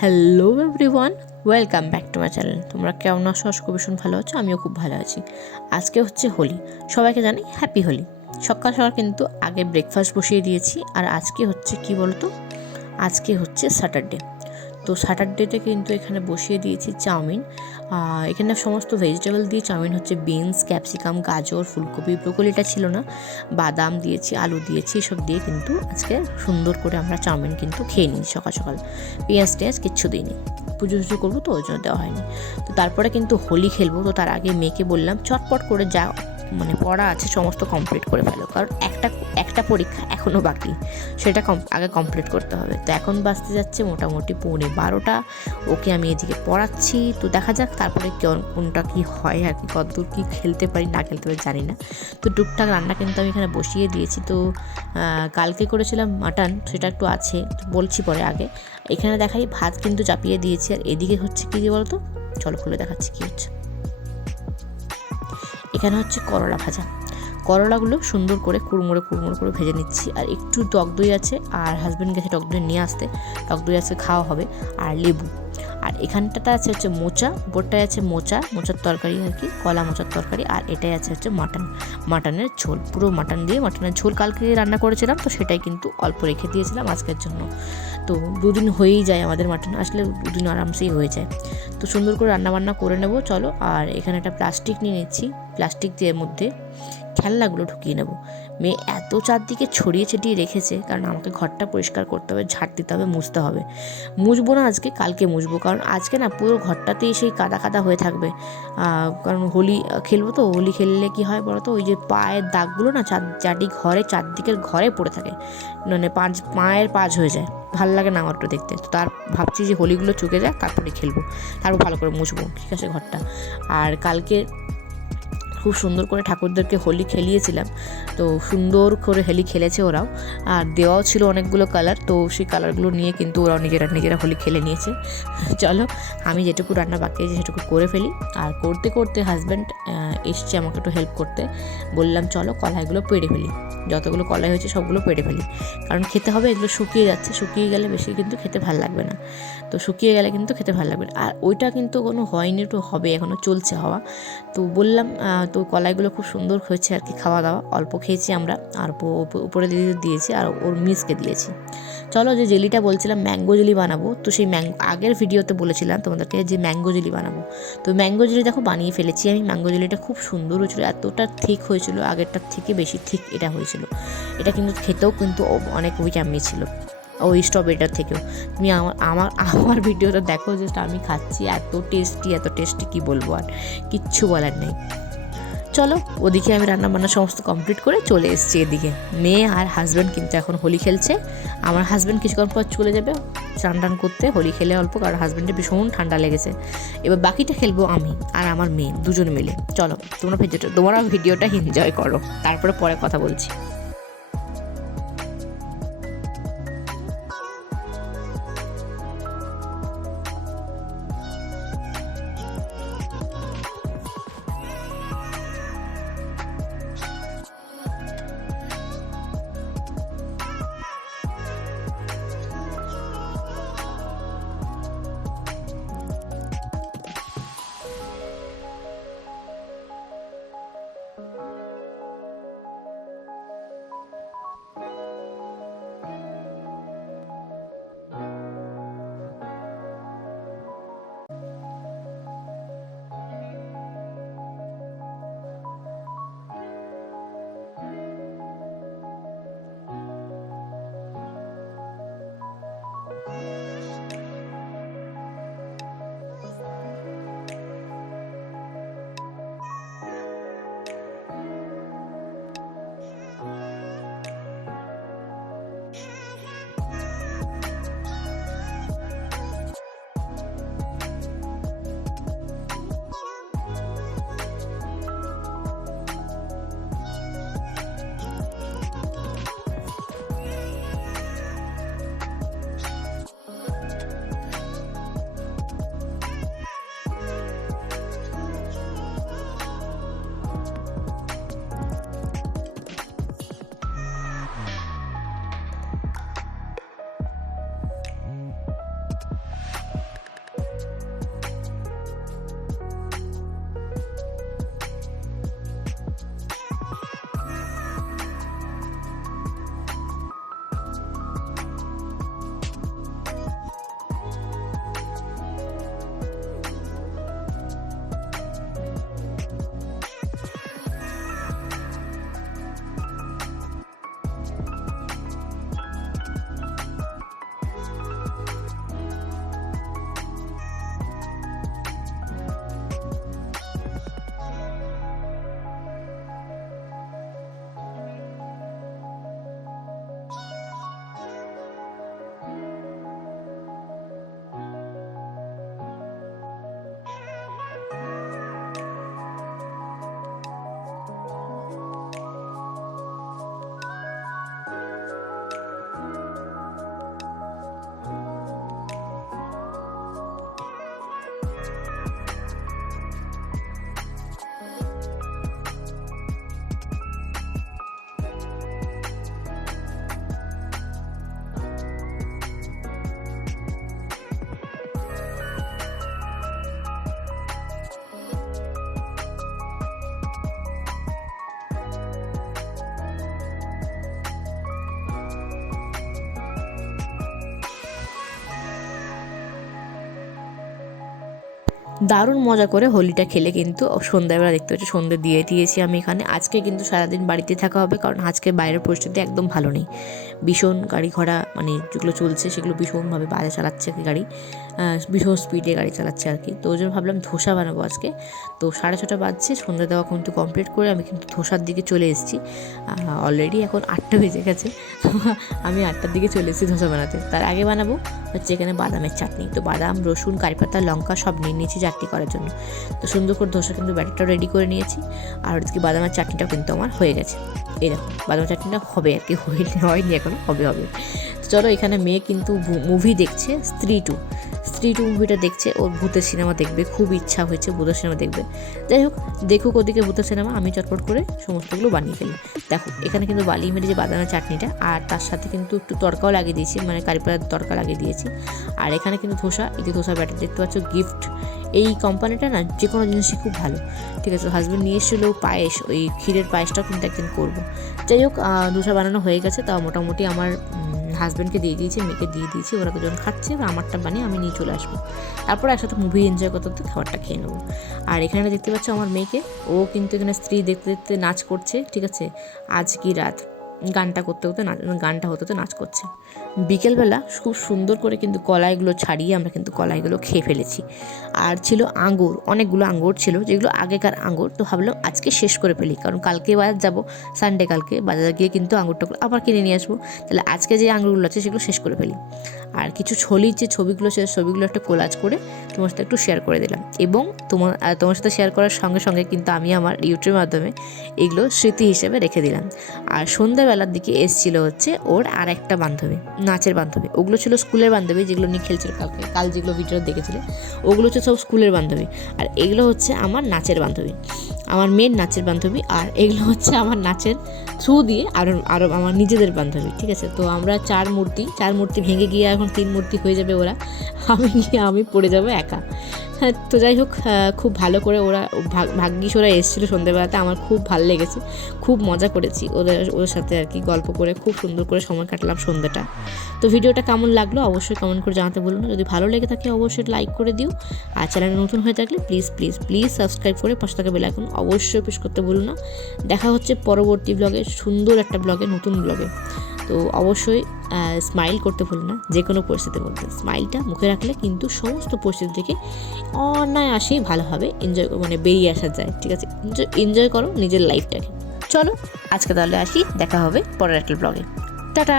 Hello everyone, welcome back to my channel. তোমরা কেমন আছো? আশা করি ভীষণ ভালো আছো। আমিও খুব ভালো আছি। আজকে হচ্ছে হোলি, সবাইকে জানি হ্যাপি হোলি। সকাল সকাল কিন্তু আগে ব্রেকফাস্ট বসিয়ে দিয়েছি। আর আজকে হচ্ছে কি বলতো, আজকে হচ্ছে স্যাটারডে। তো স্যাটারডেতে কিন্তু এখানে বসিয়ে দিয়েছি চাউমিন। এখানে সমস্ত ভেজিটেবল দিয়ে চাউমিন হচ্ছে, বিনস, ক্যাপসিকাম, গাজর, ফুলকপি, ব্রোকলিটা ছিল না, বাদাম দিয়েছি, আলু দিয়েছি, এসব দিয়ে কিন্তু আজকে সুন্দর করে আমরা চাউমিন কিন্তু খেয়ে নিই সকাল সকাল। পেঁয়াজ টেঁয়াজ কিচ্ছু দিইনি, পুজো টুজো করবো তো ওই জন্য দেওয়া হয়নি। তো তারপরে কিন্তু হোলি খেলবো, তো তার আগে মেয়েকে বললাম চটপট করে যা পড়া আছে সমস্ত কমপ্লিট করে ফেলো, কারণ একটা পরীক্ষা এখনও বাকি, সেটা আগে কমপ্লিট করতে হবে। তো এখন বাজতে যাচ্ছে মোটামুটি 11:15। ওকে আমি এদিকে পড়াচ্ছি, তো দেখা যাক তারপরে কোনটা কি হয় আর কি, কতদূর কি খেলতে পারি না খেলতে পারি জানি না। তো টুকটাক রান্না কিন্তু আমি এখানে বসিয়ে দিয়েছি। তো কালকে করেছিলাম মাটন, সেটা একটু আছে, বলছি পরে। আগে এখানে দেখাই ভাত কিন্তু চাপিয়ে দিয়েছি। আর এদিকে হচ্ছে কি বলতো, চলো খুলে দেখাচ্ছি কি হচ্ছে। এখানে হচ্ছে করলা ভাজা। করলাগুলো সুন্দর করে কুড়মুড়ে করে ভেজে নিচ্ছি। আর একটু টক দই আছে, আর হাজব্যান্ড গেছে টক দই নিয়ে আসতে, টক দই আজকে খাওয়া হবে, আর লেবু। আর এখানটাতে আছে হচ্ছে মোচা, উপরটায় আছে মোচার তরকারি আর কি, কলা মোচার তরকারি। আর এটাই আছে হচ্ছে মাটনের ঝোল, পুরো মাটন দিয়ে মাটনের ঝোল কালকে রান্না করেছিলাম, তো সেটাই কিন্তু অল্প রেখে দিয়েছিলাম আজকের জন্য। তো দুদিন হয়েই যায় আমাদের মাটন আসলে, দুদিন আরামসেই হয়ে যায়। তো সুন্দর করে রান্নাবান্না করে নেব চলো। আর এখানে একটা প্লাস্টিক নিয়ে নিচ্ছি, প্লাস্টিক দিয়ে মধ্যে খেলনাগুলো ঢুকিয়ে নেব। মেয়ে এত চারদিকে ছড়িয়ে ছিটিয়ে রেখেছে, কারণ আমাকে ঘরটা পরিষ্কার করতে হবে, ঝাড় দিতে হবে, মুছতে হবে। মুছবো না আজকে, কালকে মুছবো, কারণ আজকে না পুরো ঘরটাতেই সেই কাদা কাদা হয়ে থাকবে। কারণ হোলি খেলবো, তো হোলি খেললে কি হয় বলো তো, ওই যে পায়ের দাগগুলো না চারদিকের ঘরে পড়ে থাকে, পায়ের পাঁচ হয়ে যায়, ভালো লাগে না আমার তো দেখতে। তো তার ভাবছি যে হোলিগুলো চুকে যায়, তারপরে খেলবো, তারপর ভালো করে মুছবো, ঠিক আছে ঘরটা। আর কালকে খুব সুন্দর করে ঠাকুরদেরকে হোলি খেলিয়েছিলাম, তো সুন্দর করে হোলি খেলেছে ওরাও। আর দেওয়াও ছিল অনেকগুলো কালার, তো সেই কালারগুলো নিয়ে কিন্তু ওরাও নিজেরা হোলি খেলে নিয়েছে। চলো আমি যেটুকু রান্না বাকি আছে সেটুকু করে ফেলি। আর করতে করতে হাজব্যান্ড এসছে আমাকে একটু হেল্প করতে, বললাম চলো কলাইগুলো পেড়ে ফেলি, যতগুলো কলাই হয়েছে সবগুলো পেড়ে ফেলি, কারণ খেতে হবে। এগুলো শুকিয়ে যাচ্ছে, শুকিয়ে গেলে বেশি কিন্তু খেতে ভালো লাগবে না, তো শুকিয়ে গেলে কিন্তু খেতে ভালো লাগবে না। আর ওইটা কিন্তু কোনো হয়নি, একটু হবে, এখনও চলছে হওয়া। তো বললাম, তো কলাইগুলো খুব সুন্দর হয়েছে আর কি, খাওয়া দাওয়া অল্প খেয়েছি আমরা, আর উপরে দিয়েছি, আর ওর মিসকে দিয়েছি। চলো, যে জেলিটা বলছিলাম ম্যাঙ্গো জেলি বানাবো, তো সেই আগের ভিডিওতে বলেছিলাম তোমাদেরকে যে ম্যাঙ্গো জেলি বানাবো। তো ম্যাঙ্গো জেলি দেখো বানিয়ে ফেলেছি আমি। ম্যাঙ্গো জেলিটা খুব সুন্দর হয়েছিল, এতটা ঠিক হয়েছিল, আগেরটার থেকে বেশি ঠিক এটা হয়েছিল। এটা কিন্তু খেতেও কিন্তু অনেক ইয়াম্মি ছিল, ওই স্ট্রবেরিটার থেকেও। তুমি আমার ভিডিওটা দেখো, জাস্ট আমি খাচ্ছি, এত টেস্টি কি বলবো, আর কিচ্ছু বলার নেই। চলো, ওদিকে আমি রান্নাবান্না সমস্ত কমপ্লিট করে চলে এসেছি এদিকে। মেয়ে আর হাজব্যান্ড কিন্তু এখন হোলি খেলছে। আমার হাজব্যান্ড কিছুক্ষণ পর চলে যাবে স্নান টান করতে, হোলি খেলে অল্প, কারণ হাজব্যান্ডের ভীষণ ঠান্ডা লেগেছে। এবার বাকিটা খেলবো আমি আর আমার মেয়ে দুজন মিলে। চলো তোমরা ভিডিওটা এনজয় করো, তারপরে পরে কথা বলছি। দারুণ মজা করে হোলিটা খেলে কিন্তু সন্ধ্যাবেলা দেখতে পাচ্ছি সন্ধ্যে দিয়ে দিয়েছি আমি এখানে। আজকে কিন্তু সারাদিন বাড়িতে থাকা হবে, কারণ আজকে বাইরের পরিস্থিতি একদম ভালো নেই। ভীষণ গাড়ি ঘোড়া মানে যেগুলো চলছে সেগুলো ভীষণভাবে বাজে চালাচ্ছে গাড়ি, ভীষণ স্পিডে গাড়ি চালাচ্ছে আর কি। তো ওই জন্য ভাবলাম ধোসা বানাবো আজকে। তো 6:30 বাজছে, সন্ধ্যা দেওয়া কিন্তু কমপ্লিট করে আমি কিন্তু ধোসার দিকে চলে এসেছি। অলরেডি এখন 8টা বেজে গেছে। আমি 8টার দিকে চলে এসেছি ধোসা বানাতে। তার আগে বানাবো হচ্ছে এখানে বাদামের চাটনি। তো বাদাম, রসুন, কারিপাতা, লঙ্কা সব নিয়ে নিয়েছি চাটনি করার জন্য। তো সুন্দর করে ধোসা কিন্তু ব্যাটারটাও রেডি করে নিয়েছি। আর ওদিকে বাদামের চাটনিটাও কিন্তু আমার হয়ে গেছে। এই দেখো বাদামের চাটনিটা হবে আর কি, হয়নি এখনো, হবে। তো চলো, এখানে মেয়ে কিন্তু মুভি দেখছে, স্ত্রী টু মুভিটা দেখছে। ওর ভূতের সিনেমা দেখবে, খুব ইচ্ছা হয়েছে ভূতের সিনেমা দেখবে। যাই হোক, দেখুক ওদিকে ভূতের সিনেমা, আমি চটপট করে সমস্তগুলো বানিয়ে ফেলি। দেখো এখানে কিন্তু বালি মেরে যে বাদামের চাটনিটা, আর তার সাথে কিন্তু একটু তড়কাও লাগিয়ে দিয়েছি, মানে কারিপাতার তড়কা লাগিয়ে দিয়েছি। আর এখানে কিন্তু ধোসা, এই যে ধোসা ব্যাটার দেখতে পাচ্ছ, গিফট। এই কোম্পানিটা না যে কোনো জিনিসই খুব ভালো, ঠিক আছে। হাজব্যান্ড নিয়ে এসেছিলো পায়েস, ওই ক্ষীরের পায়েসটাও কিন্তু একদিন করবো। যাই হোক, ধোসা বানানো হয়ে গেছে। তাও মোটামুটি আমার হাজব্যান্ডকে দিয়ে দিয়েছি, মেয়েকে দিয়ে দিয়েছি, ওরা দুজন খাচ্ছে। আমারটা বানিয়ে আমি নিয়ে চলে আসবো, তারপর একসাথে মুভি এনজয় করতে করতে খাবারটা খেয়ে নেবো। আর এখানে দেখতে পাচ্ছ আমার মেয়েকে, ও কিন্তু এখানে স্ত্রী দেখতে দেখতে নাচ করছে, ঠিক আছে। আজ কি রাত গানটা করতে করতে গানটা হতে হতে নাচ করছে। বিকেলবেলা খুব সুন্দর করে কিন্তু কলাইগুলো ছাড়িয়ে আমরা কিন্তু কলাইগুলো খেয়ে ফেলেছি। আর ছিল আঙুর, অনেকগুলো আঙুর ছিল, যেগুলো আগেকার আঙুর। তো ভাবলাম আজকে শেষ করে ফেলি, কারণ কালকে বাজার যাবো, সানডে, কালকে বাজারে গিয়ে কিন্তু আঙুরটা আবার কিনে নিয়ে আসবো। তাহলে আজকে যে আঙুরগুলো আছে সেগুলো শেষ করে ফেলি। আর কিছু ছলির যে ছবিগুলো, সে ছবিগুলো একটা কোলাজ করে তোমার সাথে একটু শেয়ার করে দিলাম। এবং তোমার সাথে শেয়ার করার সঙ্গে সঙ্গে কিন্তু আমি আমার ইউটিউবের মাধ্যমে এগুলো স্মৃতি হিসেবে রেখে দিলাম। আর সন্ধ্যাবেলার দিকে এসছিল হচ্ছে ওর আর একটা বান্ধবী, নাচের বান্ধবী। ওগুলো ছিল স্কুলের বান্ধবী, যেগুলো নিয়ে খেলছিল কাল যেগুলো ভিডিও দেখেছিলে, ওগুলো হচ্ছে সব স্কুলের বান্ধবী। আর এগুলো হচ্ছে আমার নাচের বান্ধবী, আমার মেয়ের নাচের বান্ধবী। আর এগুলো হচ্ছে আমার নাচের থ্রু দিয়ে আরও আমার নিজেদের বান্ধবী, ঠিক আছে। তো আমরা চার মূর্তি ভেঙে গিয়ে এখন 3 মূর্তি হয়ে যাবে ওরা, আমি পড়ে যাবো একা। হ্যাঁ, তো যাই হোক, খুব ভালো করে ওরা ভাগ্যিস ওরা এসেছিলো সন্ধ্যেবেলাতে। আমার খুব ভালো লেগেছে, খুব মজা করেছি ওদের সাথে আর কি, গল্প করে খুব সুন্দর করে সময় কাটালাম সন্ধ্যাটা। তো ভিডিওটা কেমন লাগলো অবশ্যই কমেন্ট করে জানাতে বলুন। যদি ভালো লেগে থাকে অবশ্যই লাইক করে দিও। আর চ্যানেলে নতুন হয়ে থাকলে প্লিজ সাবস্ক্রাইব করে পাশে থাকা বেল আইকন অবশ্যই প্রেস করতে ভুলুন না। দেখা হচ্ছে পরবর্তী ব্লগে, সুন্দর একটা ব্লগে, নতুন ব্লগে। তো অবশ্যই স্মাইল করতে ভুলো না, যে কোনো পরিস্থিতির মধ্যে স্মাইলটা মুখে রাখলে কিন্তু সমস্ত পরিস্থিতি থেকে অনায়াসেই ভালোভাবে বেরিয়ে আসা যায়, ঠিক আছে। এনজয় করো নিজের লাইফটাকে। চলো আজকে তাহলে আসি, দেখা হবে পরের একটা ব্লগে। টাটা।